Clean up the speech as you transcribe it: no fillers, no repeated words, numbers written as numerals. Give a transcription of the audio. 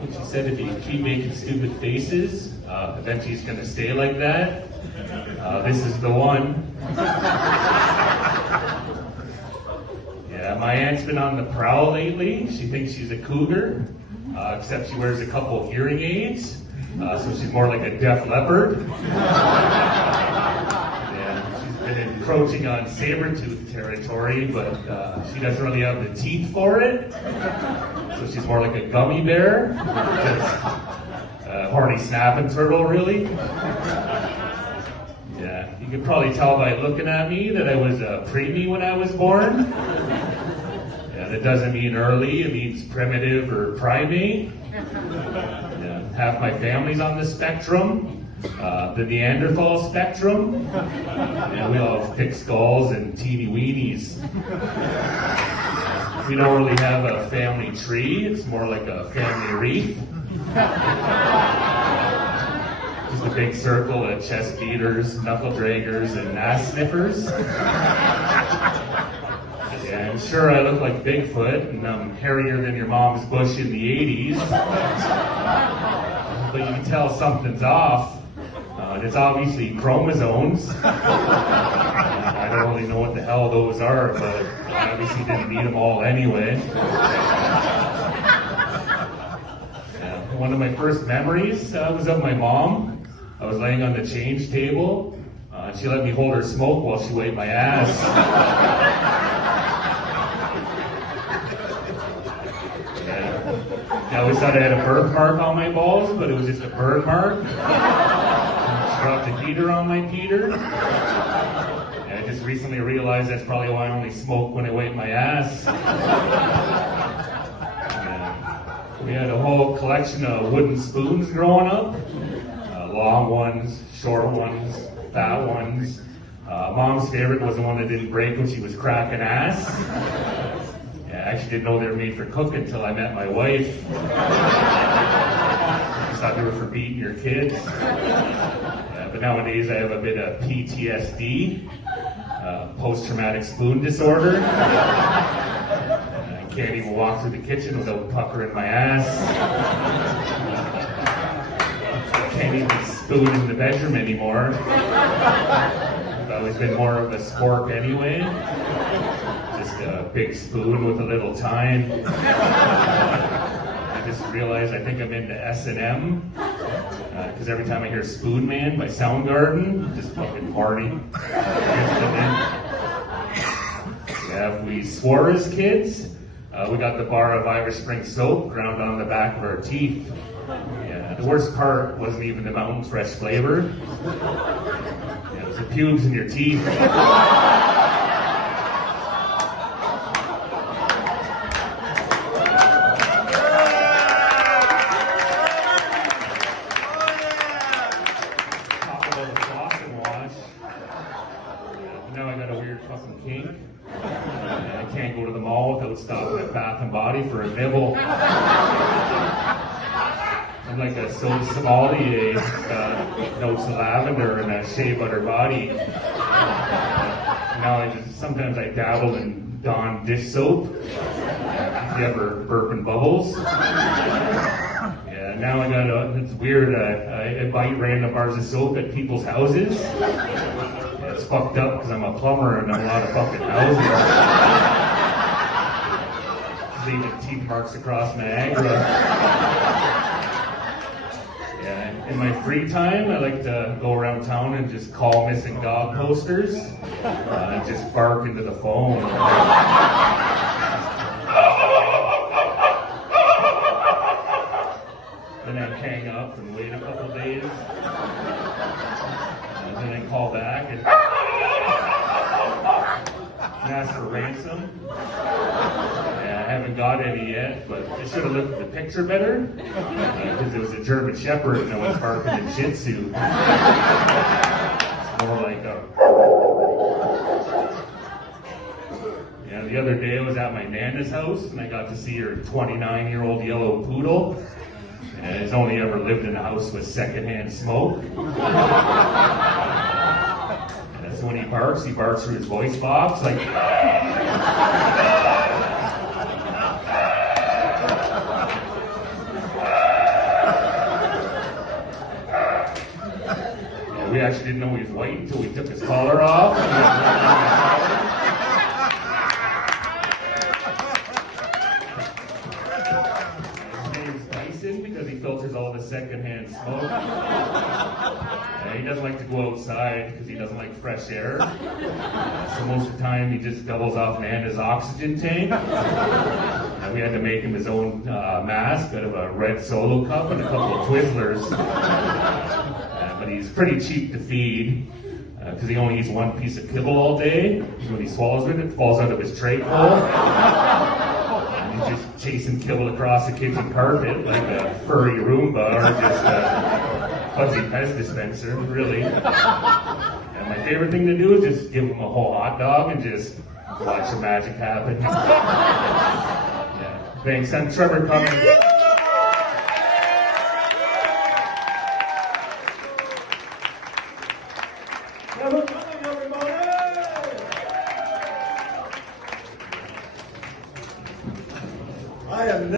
And she said if you keep making stupid faces, eventually it's going to stay like that. This is the one. Yeah, my aunt's been on the prowl lately. She thinks she's a cougar, except she wears a couple hearing aids, so she's more like a deaf leopard. Yeah, she's been encroaching on saber-tooth territory, but she doesn't really have the teeth for it, so she's more like a gummy bear. Horny snapping turtle, really. Yeah, you can probably tell by looking at me that I was a preemie when I was born. Yeah, that doesn't mean early, it means primitive or primate. Yeah, half my family's on the spectrum, the Neanderthal spectrum. Yeah, we all have thick skulls and teeny weenies. We don't really have a family tree, it's more like a family wreath. Just a big circle of chest beaters, knuckle draggers, and ass sniffers. Yeah, I'm sure I look like Bigfoot, and I'm hairier than your mom's bush in the 80s. But you can tell something's off. And it's obviously chromosomes. I don't really know what the hell those are, but I obviously didn't need them all anyway. One of my first memories was of my mom. I was laying on the change table. She let me hold her smoke while she wiped my ass. I always thought I had a birthmark on my balls, but it was just a bird mark. She dropped a heater on my Peter. I just recently realized that's probably why I only smoke when I wipe my ass. We had a whole collection of wooden spoons growing up. Long ones, short ones, fat ones. Mom's favorite was the one that didn't break when she was cracking ass. Yeah, I actually didn't know they were made for cooking until I met my wife. I just thought they were for beating your kids. But nowadays I have a bit of PTSD, post-traumatic spoon disorder. I can't even walk through the kitchen without puckering my ass. I can't even spoon in the bedroom anymore. I've always been more of a spork anyway. Just a big spoon with a little time. I just realized I think I'm into S&M. Because every time I hear Spoon Man by Soundgarden, just fucking party. Yeah, if we swore as kids, we got the bar of Irish Spring soap ground on the back of our teeth. Yeah, the worst part wasn't even the Mountain Fresh flavor. Yeah, it was the pubes in your teeth. Talk about a floss and wash. Now I got a weird fucking kink. I can't go to the mall without stopping at Bath and Body for a nibble. I'm like a soap sommelier, notes of lavender and a shea butter body. Now sometimes I dabble in Dawn dish soap. If you ever burp and bubbles. Yeah, now it's weird, I buy random bars of soap at people's houses. Yeah, it's fucked up because I'm a plumber and I'm a lot of fucking houses. Leaving teeth marks across Niagara. Yeah, in my free time, I like to go around town and just call missing dog posters and just bark into the phone. Then I hang up and wait a couple days. And then I call back and ask for ransom. I haven't got any yet, but I should have looked at the picture better because it was a German Shepherd and I was barking in Shih Tzu. It's more like a... Yeah, the other day I was at my Nana's house and I got to see her 29-year-old yellow poodle. And he's only ever lived in a house with secondhand smoke. And so when he barks through his voice box like... we actually didn't know he was white until we took his collar off. Because he filters all the secondhand smoke. He doesn't like to go outside because he doesn't like fresh air. So most of the time he just doubles off Amanda's oxygen tank. We had to make him his own mask out of a red Solo cup and a couple of Twizzlers. But he's pretty cheap to feed because he only eats one piece of kibble all day. When he swallows it, it falls out of his tray bowl. Just chasing kibble across the kitchen carpet like a furry Roomba or just a fuzzy pest dispenser, really. And my favorite thing to do is just give him a whole hot dog and just watch the magic happen. Yeah. Thanks, I'm Trevor Cumming.